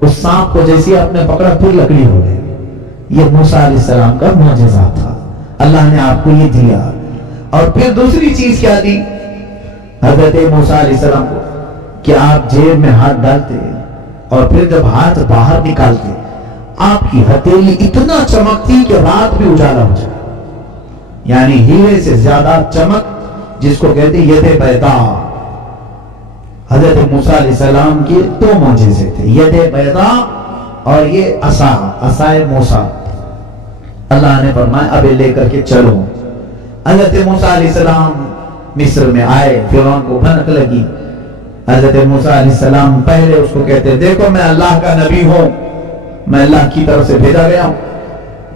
اس سانپ کو جیسے آپ نے پکڑا پھر لکڑی ہو گئی. یہ موسیٰ علیہ السلام کا معجزہ تھا، اللہ نے آپ کو یہ دیا. اور پھر دوسری چیز کیا دی حضرت موسیٰ علیہ السلام کو کہ آپ جیب میں ہاتھ ڈالتے اور پھر جب ہاتھ باہر نکالتے آپ کی ہتھیلی اتنا چمکتی کہ رات بھی اجالا ہو جائے. یعنی ہیرے سے زیادہ چمک، جس کو کہتے ید بیضا. حضرت موسیٰ علیہ السلام کی 2 معجزے تھے، ید بیضا اور یہ عصائے موسیٰ. اللہ نے فرمایا اب لے کر کے چلو. حضرت موسیٰ علیہ السلام مصر میں آئے. فرعون کو بھنک لگی. حضرت موسیٰ علیہ السلام پہلے اس کو کہتے دیکھو میں اللہ کا نبی ہوں، میں اللہ کی طرف سے بھیجا گیا ہوں.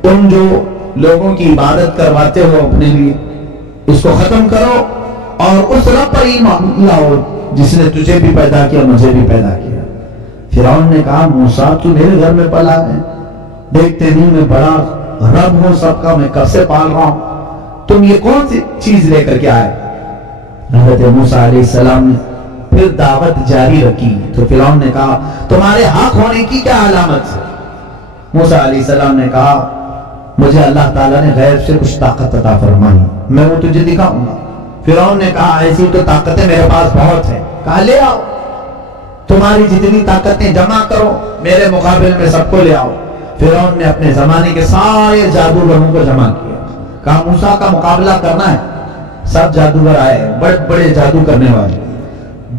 تم جو لوگوں کی عبادت کرواتے ہو اپنے لیے اس کو ختم کرو اور اس رب پر ایمان لاؤ جس نے تجھے بھی پیدا کیا مجھے بھی پیدا کیا. فرعون نے کہا موسیٰ تو میرے گھر میں پلا ہے، دیکھتے نہیں میں بڑا رب ہوں سب کا، میں کب سے پال رہا ہوں، تم یہ کون سی چیز لے کر کے آئے؟ حضرت موسیٰ علیہ السلام نے پھر دعوت جاری رکھی تو فرعون نے کہا تمہارے حق ہونے کی کیا علامت ہے؟ موسیٰ علیہ السلام نے کہا مجھے اللہ تعالیٰ نے غیب سے کچھ طاقت عطا فرمائی، میں وہ تجھے دکھاؤں گا۔ فرعون نے کہا ایسی تو طاقتیں میرے پاس بہت ہیں، کہا لے آؤ، تمہاری جتنی طاقتیں جمع کرو میرے مقابل میں سب کو لے آؤ۔ فرعون نے اپنے زمانے کے سارے جادوگروں کو جمع کیا، کہا موسیٰ کا مقابلہ کرنا ہے۔ سب جادوگر آئے، بڑے بڑے جادو کرنے والے۔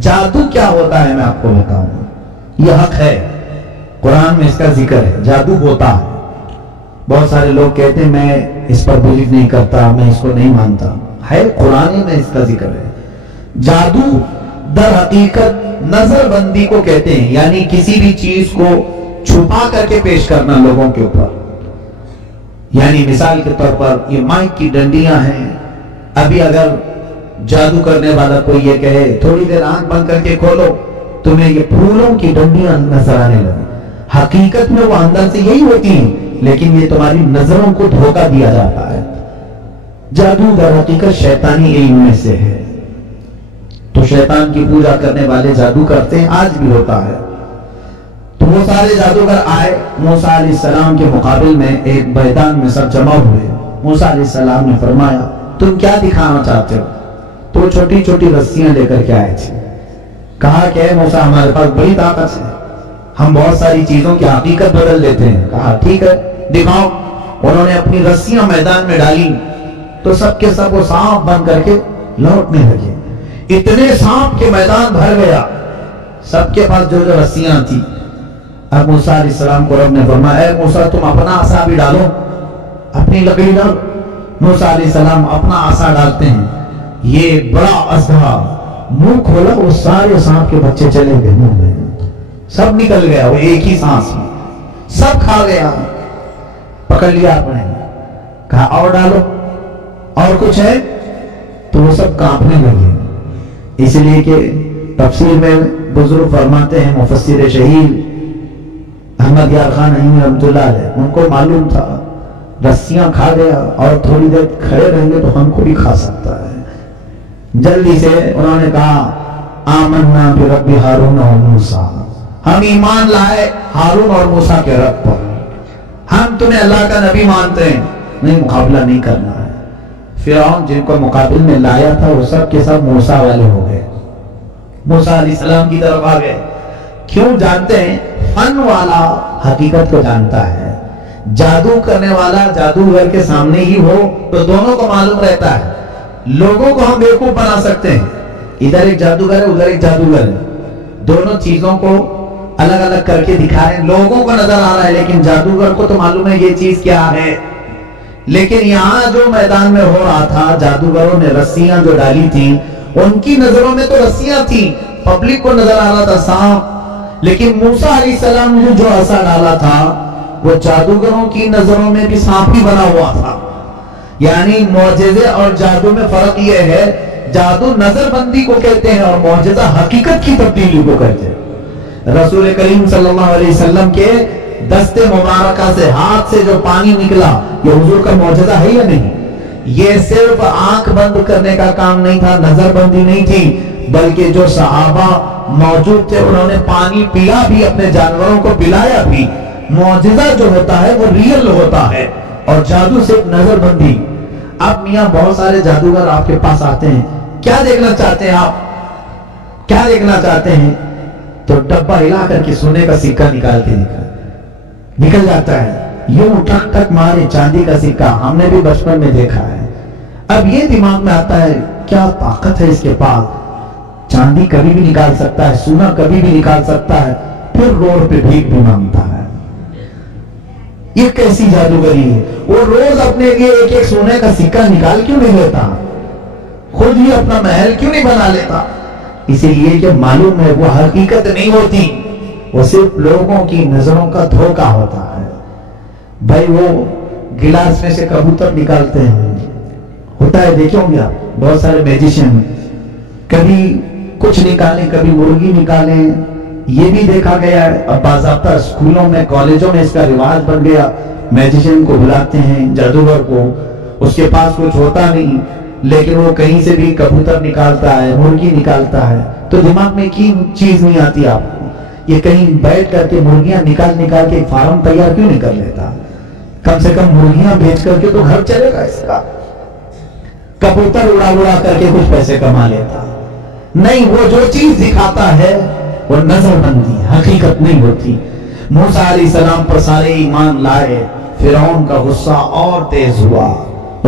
جادو کیا ہوتا ہے میں آپ کو بتاؤں، یہ حق ہے، قرآن میں اس کا ذکر ہے، جادو ہوتا ہے۔ بہت سارے لوگ کہتے ہیں میں اس پر بلیو نہیں کرتا، میں اس کو نہیں مانتا، ہے قرآن میں اس کا ذکر ہے۔ جادو در حقیقت نظر بندی کو کہتے ہیں، یعنی کسی بھی چیز کو چھپا کر کے پیش کرنا لوگوں کے اوپر۔ یعنی مثال کے طور پر یہ مائک کی ڈنڈیاں ہیں، ابھی اگر جادو کرنے والا کوئی یہ کہے تھوڑی دیر آنکھ بند کر کے کھولو تمہیں یہ پھولوں کی ڈنڈیاں نظر آنے لگیں، حقیقت میں وہ اندر سے یہی ہوتی ہیں، لیکن یہ تمہاری نظروں کو دھوکہ دیا جاتا ہے۔ جادو در حقیقت شیطانی علم میں سے ہے، تو شیطان کی پوجا کرنے والے جادو کرتے ہیں، آج بھی ہوتا ہے۔ تو وہ سارے جادوگر آئے موسیٰ علیہ السلام کے مقابل میں، ایک میدان میں سب جمع ہوئے۔ موسیٰ علیہ السلام نے فرمایا تم کیا دکھانا چاہتے ہو؟ تو وہ چھوٹی چھوٹی رسیاں لے کر کے آئے تھے۔ کہا کہ اے موسیٰ ہمارے پاس بڑی طاقت ہے، ہم بہت ساری چیزوں کی حقیقت بدل دیتے ہیں۔ کہا ٹھیک ہے دکھاؤ۔ انہوں نے اپنی رسیاں میدان میں ڈالی تو سب کے سب وہ سانپ بن کر کے لوٹنے لگے، اتنے سانپ کے میدان بھر گیا، سب کے پاس جو جو رسیاں تھی۔ اب موسیٰ علیہ السلام کو رب نے فرمایا اے موسیٰ تم اپنا عصا بھی ڈالو، اپنی لکڑی ڈالو۔ موسیٰ علیہ السلام اپنا عصا ڈالتے ہیں، یہ بڑا اژدہا منہ کھولا، وہ سارے سانپ کے بچے چلے گئے منہ میں، سب نکل گیا، وہ ایک ہی سانس میں سب کھا گیا۔ پکڑ لیا آپ نے، کہا اور ڈالو، اور کچھ ہے؟ تو وہ سب کانپنے لگے۔ اس لیے کہ تفسیر میں بزرگ فرماتے ہیں، مفسر شہید احمد یار خان نعیمی رحمۃ اللہ علیہ، ان کو معلوم تھا رسیاں کھا گیا اور تھوڑی دیر کھڑے رہیں گے تو ہم کو بھی کھا سکتا ہے۔ جلدی سے انہوں نے کہا آمنا برب ہارون و موسیٰ، ہم ایمان لائے ہارون اور موسیٰ کے رب پر، ہم تمہیں اللہ کا نبی مانتے ہیں، نہیں مقابلہ نہیں کرنا ہے۔ فرعون جن کو مقابل میں لایا تھا وہ سب کے سب موسیٰ والے ہو گئے، موسیٰ علیہ السلام کی طرف آ گئے۔ کیوں جانتے ہیں؟ فن والا حقیقت کو جانتا ہے، جادو کرنے والا جادوگر کے سامنے ہی ہو تو دونوں کو معلوم رہتا ہے۔ لوگوں کو ہم بیوقوف بنا سکتے ہیں، ادھر ایک جادوگر ہے ادھر ایک جادوگر ہے، دونوں چیزوں کو الگ الگ کر کے دکھا رہے ہیں، لوگوں کو نظر آ رہا ہے لیکن جادوگر کو تو معلوم ہے یہ چیز کیا ہے۔ لیکن یہاں جو میدان میں ہو رہا تھا، جادوگروں نے رسیاں جو ڈالی تھیں ان کی نظروں میں تو رسیاں تھیں، پبلک کو نظر آ رہا تھا سانپ، لیکن موسیٰ علیہ السلام نے جو عصا ڈالا تھا وہ جادوگروں کی نظروں میں بھی سانپ ہی بنا ہوا تھا۔ یعنی معجزے اور جادو میں فرق یہ ہے، جادو نظر بندی کو کہتے ہیں اور معجزہ حقیقت کی تبدیلی کو کہتے ہیں۔ رسول کریم صلی اللہ علیہ وسلم کے دست مبارکہ سے، ہاتھ سے جو پانی نکلا، یہ حضور کا معجزہ ہے یا نہیں؟ یہ صرف آنکھ بند کرنے کا کام نہیں تھا، نظر بندی نہیں تھی، بلکہ جو صحابہ موجود تھے انہوں نے پانی پیا بھی، اپنے جانوروں کو پلایا بھی۔ معجزہ جو ہوتا ہے وہ ریئل ہوتا ہے اور جادو صرف نظر بندی۔ اب میاں بہت سارے جادوگر آپ کے پاس آتے ہیں، کیا دیکھنا چاہتے ہیں آپ؟ کیا دیکھنا چاہتے ہیں؟ تو ڈبہ ہلا کر کے سونے کا سکہ نکال کے نکل جاتا ہے، یوں ٹک ٹک مارے چاندی کا سکہ، ہم نے بھی بچپن میں دیکھا ہے۔ اب یہ دماغ میں آتا ہے کیا طاقت ہے اس کے پاس، چاندی کبھی بھی نکال سکتا ہے، سونا کبھی بھی نکال سکتا ہے، پھر روڈ پہ بھیک بھی مانگتا ہے۔ یہ کیسی جادوگری ہے؟ وہ روز اپنے لیے ایک ایک سونے کا سکہ نکال کیوں نہیں لیتا؟ خود ہی اپنا محل کیوں نہیں بنا لیتا؟ اسی لیے کہ معلوم ہے وہ حقیقت نہیں ہوتی، وہ صرف لوگوں کی نظروں کا دھوکہ ہوتا ہے۔ بھائی وہ گلاس میں سے کبوتر نکالتے ہیں، ہوتا ہے دیکھیں گے آپ، بہت سارے میجیشین کبھی کچھ نکالیں، کبھی مرغی نکالیں، یہ بھی دیکھا گیا ہے، اب باضابطہ اسکولوں میں کالجوں میں اس کا رواج بن گیا، میجیشین کو بلاتے ہیں، جادوگر کو، اس کے پاس کچھ ہوتا نہیں لیکن وہ کہیں سے بھی کبوتر نکالتا ہے، مرغی نکالتا ہے، تو دماغ میں کی چیز نہیں آتی آپ کو، یہ کہیں بیٹھ کر کے مرغیاں نکال کے فارم تیار کیوں نہیں کر لیتا؟ کم سے کم مرغیاں بیچ کر کے تو گھر چلے گا اس کا، کبوتر اڑا کر کے کچھ پیسے کما لیتا۔ نہیں، وہ جو چیز دکھاتا ہے وہ نظر بندی، حقیقت نہیں ہوتی۔ موسیٰ علیہ السلام پر سارے ایمان لائے، فرعون کا غصہ اور تیز ہوا،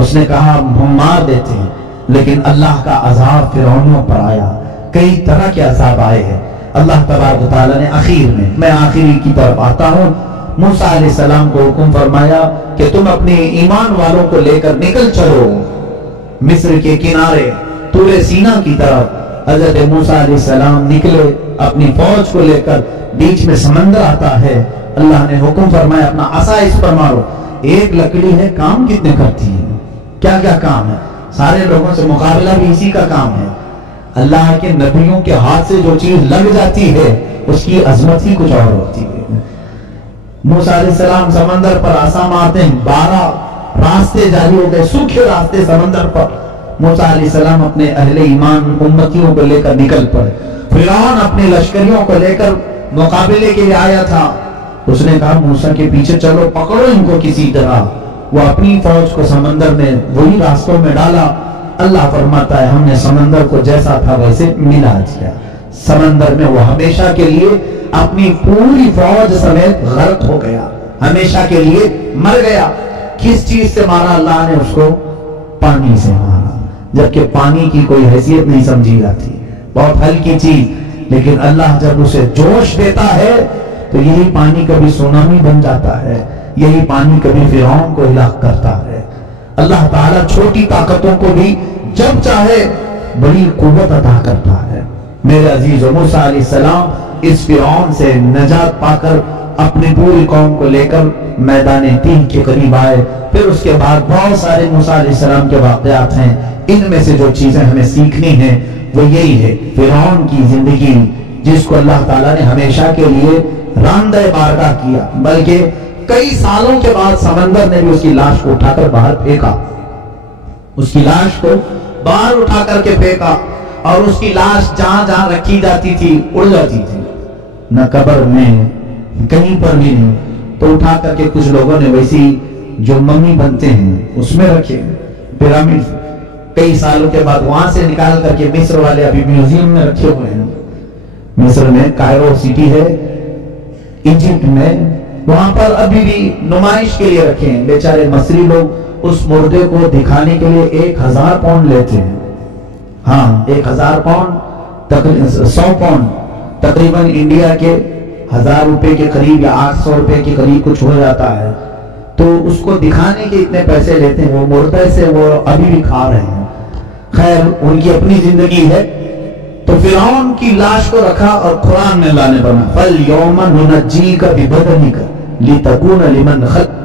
اس نے کہا ہم مار دیتے ہیں، لیکن اللہ کا عذاب فرعونیوں پر آیا، کئی طرح کے عذاب آئے ہیں۔ اللہ تبارک و تعالیٰ نے آخر میں آخری کی طرف آتا ہوں، موسیٰ علیہ السلام کو حکم فرمایا کہ تم اپنے ایمان والوں کو لے کر نکل چلو مصر کے کنارے طور سینا کی طرف۔ حضرت موسیٰ علیہ السلام نکلے اپنی فوج کو لے کر، بیچ میں سمندر آتا ہے، اللہ نے حکم فرمایا اپنا عصا اس پر مارو۔ ایک لکڑی ہے، کام کتنے کرتی ہے، کیا کیا کام ہے، سارے لوگوں سے مقابلہ بھی اسی کا کام ہے۔ اللہ کے نبیوں کے ہاتھ سے جو چیز لگ جاتی ہے اس کی عظمت ہی کچھ اور ہوتی ہے۔ موسیٰ علیہ السلام سمندر پر عصا مارتے ہیں، 12 راستے جاری ہو گئے، سوکھے راستے سمندر پر۔ موسیٰ علیہ السلام اپنے اہل ایمان امتیوں کو لے کر نکل پڑے۔ فرعون اپنے لشکریوں کو لے کر مقابلے کے لیے آیا تھا، اس نے کہا موسیٰ کے پیچھے چلو، پکڑو ان کو کسی طرح۔ وہ اپنی فوج کو سمندر میں وہی راستوں میں ڈالا۔ اللہ فرماتا ہے ہم نے سمندر کو جیسا تھا ویسے ملا دیا، سمندر میں وہ ہمیشہ کے لیے اپنی پوری فوج سمیت غرق ہو گیا، ہمیشہ کے لیے مر گیا۔ کس چیز سے مارا اللہ نے اس کو؟ پانی سے مارا، جبکہ پانی کی کوئی حیثیت نہیں سمجھی جاتی، بہت ہلکی چیز، لیکن اللہ جب اسے جوش دیتا ہے تو یہی پانی کبھی سونامی بن جاتا ہے، یہی پانی کبھی فرعون کو ہلاک کرتا ہے۔ اللہ تعالیٰ چھوٹی طاقتوں کو بھی جب چاہے بڑی قوت عطا کرتا ہے۔ میرے عزیز موسیٰ علیہ السلام اس فرعون سے نجات پا کر اپنی پوری قوم کو لے کر میدان تین کے قریب آئے۔ پھر اس کے بعد بہت سارے موسیٰ علیہ السلام کے واقعات ہیں، ان میں سے جو چیزیں ہمیں سیکھنی ہیں وہ یہی ہے، فرعون کی زندگی جس کو اللہ تعالیٰ نے ہمیشہ کے لیے راندہ بارگاہ کیا، بلکہ کئی سالوں کے بعد سمندر نے بھی اس کی لاش کو اٹھا کر باہر پھینکا، اس کی لاش کو باہر اٹھا کر کے پھینکا، اور اس کی لاش جہاں جہاں رکھی جاتی تھی اڑ جاتی تھی، نہ قبر میں کہیں پر بھی نہیں، تو اٹھا کر کے کچھ لوگوں نے ویسی جو ممی بنتے ہیں اس میں رکھے پیرامڈ، کئی سالوں کے بعد وہاں سے نکال کر کے مصر والے ابھی میوزیم میں رکھے ہوئے ہیں۔ مصر میں کائرو سٹی ہے، ایجپٹ میں، وہاں پر ابھی بھی نمائش کے لیے رکھے ہیں۔ بیچارے مصری لوگ اس مردے کو دکھانے کے لیے 1000 پاؤنڈ لیتے ہیں، ہاں 1000 پاؤنڈ 100 پاؤنڈ تقریباً انڈیا کے 1000 روپے کے قریب یا 800 روپے کے قریب کچھ ہو جاتا ہے، تو اس کو دکھانے کے اتنے پیسے لیتے ہیں۔ وہ مردے سے وہ ابھی بھی کھا رہے ہیں، خیر ان کی اپنی زندگی ہے۔ تو فرعون کی لاش کو رکھا اور قرآن میں اللہ نے فرمایا فَالْيَوْمَ نُنَجِّيكَ بِبَدَنِكَ لِتَكُونَ لِمَنْ خَلْفَكَ